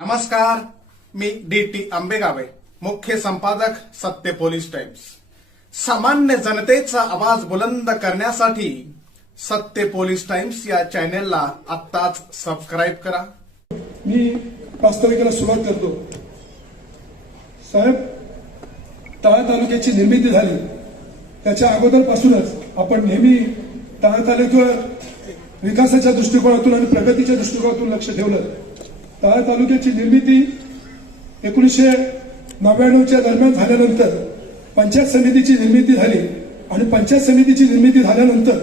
नमस्कार मी D T आंबेगावे मुख्य संपादक सत्य पोलीस टाइम्स. सामान्य जनतेचा आवाज बुलंद करण्यासाठी सत्य पोलीस टाइम्स या चॅनेलला आत्ताच सबस्क्राईब करा. मी प्रास्ताविकेला सुरुवात करतो. साहेब तळा तालुक्याची निर्मिती झाली. त्याच्या अगोदरपासूनच आपण नेहमी तळा तालुक्यावर विकासाच्या दृष्टिकोनातून आणि प्रगतीच्या दृष्टिकोनातून लक्ष ठेवलं. तळा तालुक्याची निर्मिती एकोणीसशे नव्याण्णवच्या दरम्यान झाल्यानंतर पंचायत समितीची निर्मिती झाली आणि पंचायत समितीची निर्मिती झाल्यानंतर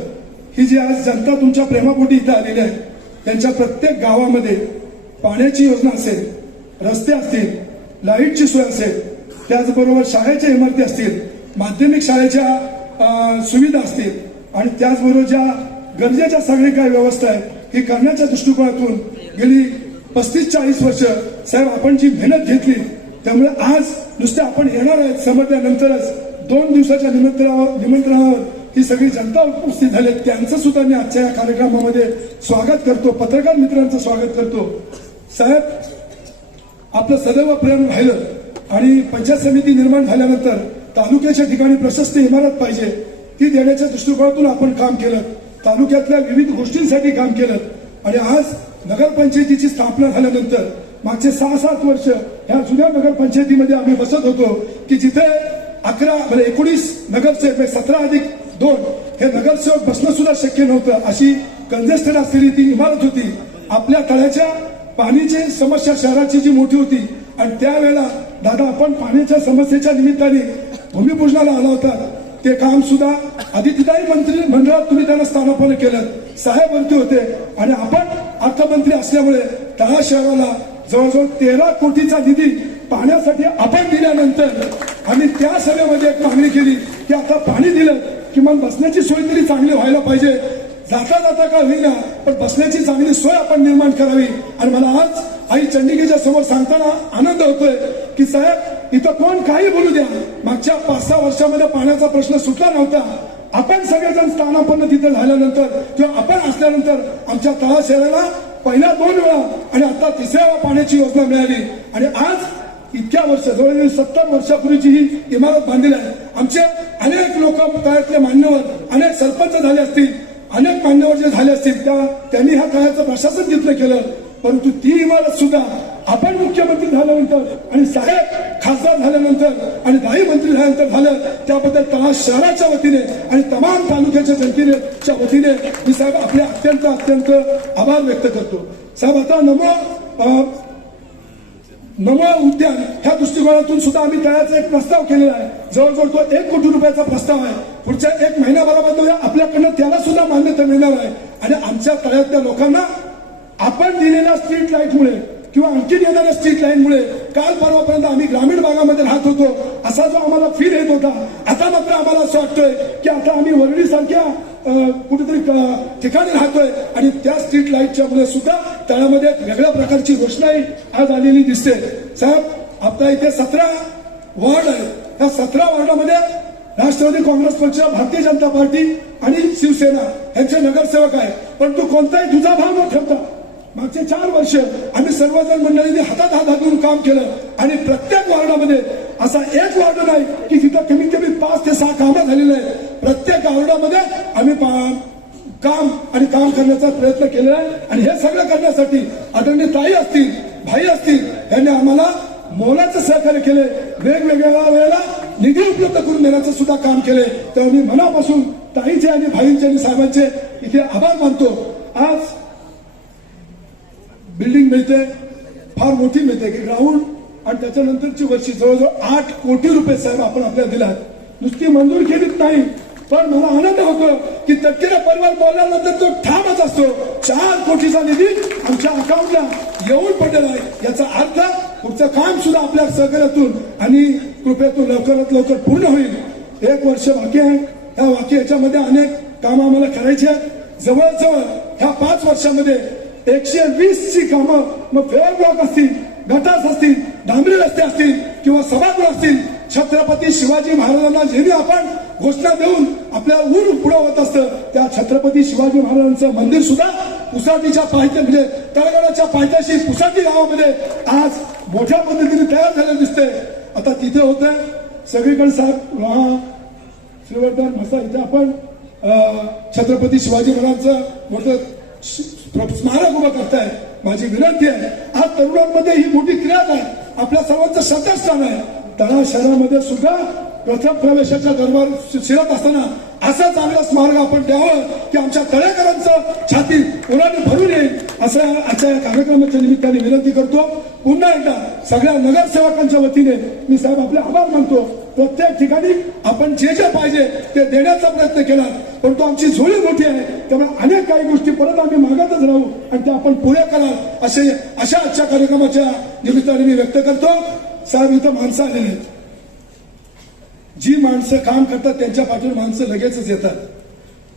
ही जी आज जनता तुमच्या प्रेमापोटी इथं आलेली आहे त्यांच्या प्रत्येक गावामध्ये पाण्याची योजना असेल रस्ते असतील लाईटची सोय असेल त्याचबरोबर शाळेच्या इमारती असतील माध्यमिक शाळेच्या सुविधा असतील आणि त्याचबरोबर ज्या गरजेच्या सगळी काय व्यवस्था आहे ही करण्याच्या दृष्टिकोनातून गेली पस्तीस चाळीस वर्ष साहेब आपण जी मेहनत घेतली त्यामुळे आज नुसते आपण येणार आहेत समजल्यानंतरच. दोन दिवसाच्या निमंत्रणावर निमंत्रणावर ही सगळी जनता उपस्थित झाली त्यांचं सुद्धा मी आजच्या या कार्यक्रमामध्ये स्वागत करतो. पत्रकार मित्रांचं स्वागत करतो. साहेब आपलं सदैव प्रेम राहिलं आणि पंचायत समिती निर्माण झाल्यानंतर तालुक्याच्या ठिकाणी प्रशस्त इमारत पाहिजे ती देण्याच्या दृष्टिकोनातून आपण काम केलं. तालुक्यातल्या विविध गोष्टींसाठी काम केलं. आणि आज नगरपंचायतीची स्थापना झाल्यानंतर मागचे सहा सात वर्ष ह्या जुन्या नगरपंचायतीमध्ये आम्ही बसत होतो की जिथे अकरा म्हणजे एकोणीस नगरसेवक म्हणजे सतरा अधिक दोन हे नगरसेवक बसणं सुद्धा शक्य नव्हतं. अशी कंजेस्टेड असलेली ती इमारत होती. आपल्या तळ्याच्या पाणीची समस्या शहराची जी मोठी होती आणि त्यावेळेला दादा आपण पाण्याच्या समस्येच्या निमित्ताने भूमिपूजनाला आला होता. ते काम सुद्धा आदित्यदायी मंत्री मंडळात तुम्ही त्यांना स्थानापन केलं. सहाय्य मंत्री होते आणि आपण अर्थमंत्री असल्यामुळे दहा शहराला जवळजवळ तेरा कोटीचा निधी पाण्यासाठी आपण दिल्यानंतर आम्ही त्या सभेमध्ये एक मागणी केली की आता पाणी दिलं किमान बसण्याची सोय तरी चांगली व्हायला पाहिजे. जाता जाता का होईना पण बसण्याची चांगली सोय आपण निर्माण करावी. आणि मला आज आई चंडिकेच्या समोर सांगताना आनंद होतोय की साहेब इथं कोण काही बोलू द्या. मागच्या पाच सहा वर्षामध्ये पाण्याचा प्रश्न सुटला नव्हता. आपण सगळेजण स्थानापन्न तिथे झाल्यानंतर किंवा आपण असल्यानंतर आमच्या तळा शहराला पहिल्या दोन वेळा आणि आता तिसऱ्या वेळा पाण्याची योजना मिळाली. आणि आज इतक्या वर्ष जवळजवळ सत्तर वर्षापूर्वीची ही इमारत बांधलेली आहे. आमचे अनेक लोक तळ्यातले मान्यवर अनेक सरपंच झाले असतील अनेक मान्यवर जे झाले असतील त्या त्यांनी ह्या तळ्याचं प्रशासन तिथलं केलं. परंतु ती इमारत सुद्धा आपण मुख्यमंत्री झाल्यानंतर आणि साहेब खासदार झाल्यानंतर आणि दाई मंत्री झाल्यानंतर झालं त्याबद्दल तळा शहराच्या वतीने आणि तमाम तालुक्याच्या जनतेच्या वतीने मी साहेब आपले अत्यंत अत्यंत आभार व्यक्त करतो. साहेब आता नमो नमो उद्यान ह्या दृष्टिकोनातून सुद्धा आम्ही तयारचा एक प्रस्ताव केलेला आहे. जवळजवळ तो एक कोटी रुपयाचा प्रस्ताव आहे. पुढच्या एक महिन्याभरामध्ये आपल्याकडनं त्याला सुद्धा मान्यता मिळणार आहे. आणि आमच्या तळ्यातल्या लोकांना आपण दिलेल्या स्ट्रीट लाईटमुळे किंवा आणखी येणाऱ्या स्ट्रीट लाईनमुळे काल परवापर्यंत आम्ही ग्रामीण भागामध्ये राहत होतो असा जो आम्हाला फील येत होता आता मात्र आम्हाला असं वाटतोय की आता आम्ही वरळी सारख्या कुठेतरी ठिकाणी राहतोय आणि त्या स्ट्रीट लाईटच्या मुळे सुद्धा तळामध्ये एक वेगळ्या प्रकारची रोषणाई आज आलेली दिसते. साहेब आता इथे सतरा वॉर्ड आहे. त्या सतरा वॉर्डामध्ये राष्ट्रवादी काँग्रेस पक्ष भारतीय जनता पार्टी आणि शिवसेना यांचे नगरसेवक आहे. परंतु कोणताही दुजाभाव न ठेवता मागचे चार वर्ष आम्ही सर्वजण मंडळींनी हातात हात घालून काम केलं. आणि प्रत्येक वॉर्डामध्ये असा एक वॉर्ड नाही की तिथं कमीत कमी पाच ते सहा कामं झालेले आहेत. प्रत्येक वॉर्डामध्ये आम्ही काम आणि काम करण्याचा प्रयत्न केलेला आहे. आणि हे सगळं करण्यासाठी आदरणीय ताई असतील भाई असतील यांनी आम्हाला मोलाचं सहकार्य केले. वेगवेगळ्या वेळेला निधी उपलब्ध करून देण्याचं सुद्धा काम केले. तेव्हा मी मनापासून ताईचे आणि भाईंचे आणि साहेबांचे इथे आभार मानतो. आज बिल्डिंग मिळते फार मोठी मिळते की ग्राउंड आणि त्याच्यानंतरची वर्षी जवळजवळ आठ कोटी रुपये साहेब आपण आपल्याला दिलात. नुसती मंजूर केलीच नाही. पण मला आनंद होतो की तटकेरा परिवार बोलल्यानंतर तो ठामच असतो. चार कोटीचा निधी आमच्या अकाउंटला येऊन पडलेला आहे. याचा अर्थ पुढचं काम सुद्धा आपल्या सहकार्यातून आणि कृपयातून लवकरात लवकर पूर्ण होईल. एक वर्ष बाकी आहे. या बाकी याच्यामध्ये अनेक कामं आम्हाला करायची आहेत. जवळजवळ ह्या पाच वर्षामध्ये एकशे वीस ची कामं मग फेअर ब्लॉक असतील गटास असतील डांबरी रस्ते असतील किंवा सभागृह असतील छत्रपती शिवाजी महाराजांना जेवी आपण घोषणा देऊन आपल्या ऊर पुढं होत असतं त्या छत्रपती शिवाजी महाराजांचं मंदिर सुद्धा पुसाटीच्या पायथ्या म्हणजे तळगडाच्या पायथ्याशी पुसाटी गावामध्ये आज मोठ्या पद्धतीने तयार झालेलं दिसतंय. आता तिथे होतंय सगळीकडे साहेब महा श्रीवर्धन मसा इथे आपण छत्रपती शिवाजी महाराजांचं मोठं स्मारक उभं करताय. माझी विनंती आहे आज तरुणांमध्ये ही मोठी क्रिया आहे. आपल्या सर्वांचं श्रद्धास्थान आहे. तळा शहरामध्ये सुद्धा प्रथम प्रवेशाच्या दरबार शिरत असताना असं चांगलं स्मारक आपण द्यावं की आमच्या तळेकरांचं छाती उन्हाने भरून येईल. असं आजच्या या कार्यक्रमाच्या निमित्ताने विनंती करतो. पुन्हा एकदा सगळ्या नगरसेवकांच्या वतीने मी साहेब आपले आभार मानतो. प्रत्येक ठिकाणी आपण जे जे पाहिजे ते देण्याचा प्रयत्न केला. परंतु आमची झोळी मोठी आहे. त्यामुळे अनेक काही गोष्टी परत आम्ही मागतच राहू आणि त्या आपण पुढे कराल असे अशा आजच्या कार्यक्रमाच्या निमित्ताने मी व्यक्त करतो. साहेब इथं माणसं आलेली आहेत. जी माणसं काम करतात त्यांच्या पाठीवर माणसं लगेचच येतात.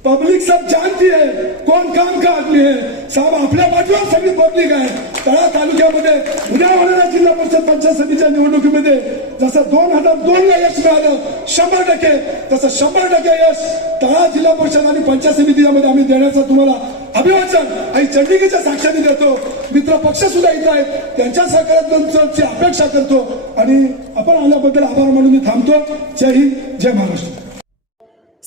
पब्लिक सब जानती है कोण काम का आदमी है। साहेब आपल्या बाजूला सगळी पब्लिक आहे. तळा तालुक्यामध्ये उद्या होणाऱ्या जिल्हा परिषद पंचायत समितीच्या निवडणुकीमध्ये जसं दोन हजार दोन ला यश मिळालं शंभर टक्के तसं शंभर टक्के यश तळा जिल्हा परिषद आणि पंचायत समितीमध्ये आम्ही देण्याचं तुम्हाला अभिवादन आणि चंडीगडच्या साक्षाने देतो. मित्र पक्ष सुद्धा इथं आहेत. त्यांच्या सहकार्याची अपेक्षा करतो. आणि आपण आल्याबद्दल आभार मानून मी थांबतो. जय हिंद जय महाराष्ट्र.